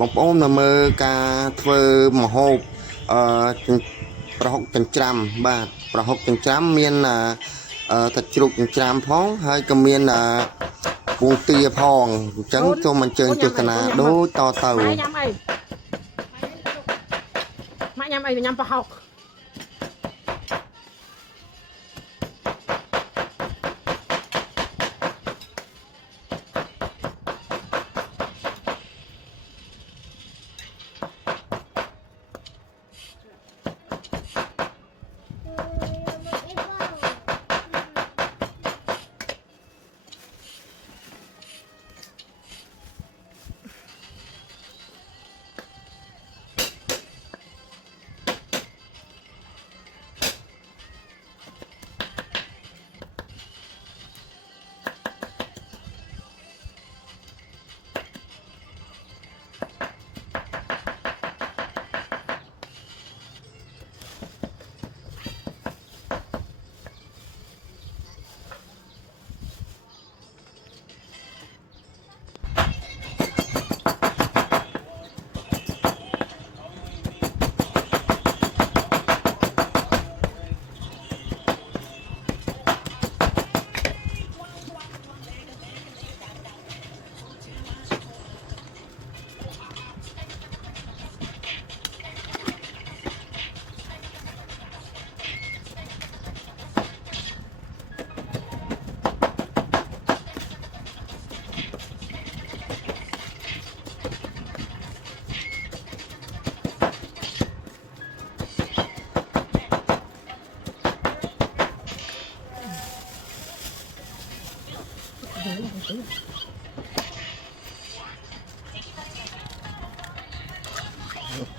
bóng bóng là mơ ca thơ mà hộp hộp chân trăm ba hộp chân trăm miên là thật chụp chân trăm phong hay cầm miên là vùng tia phong trắng cho mình chơi cho na đố to tàu mẹ nhắm ấy nhắm vào học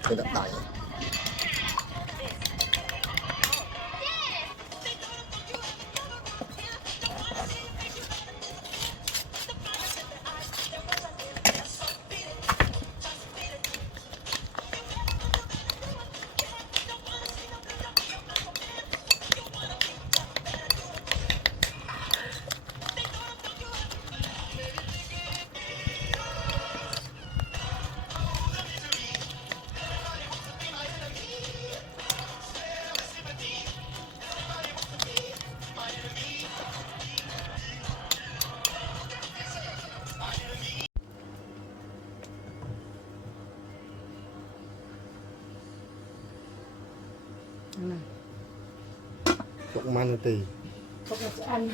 cái đặt tay chụp man tì không là ăn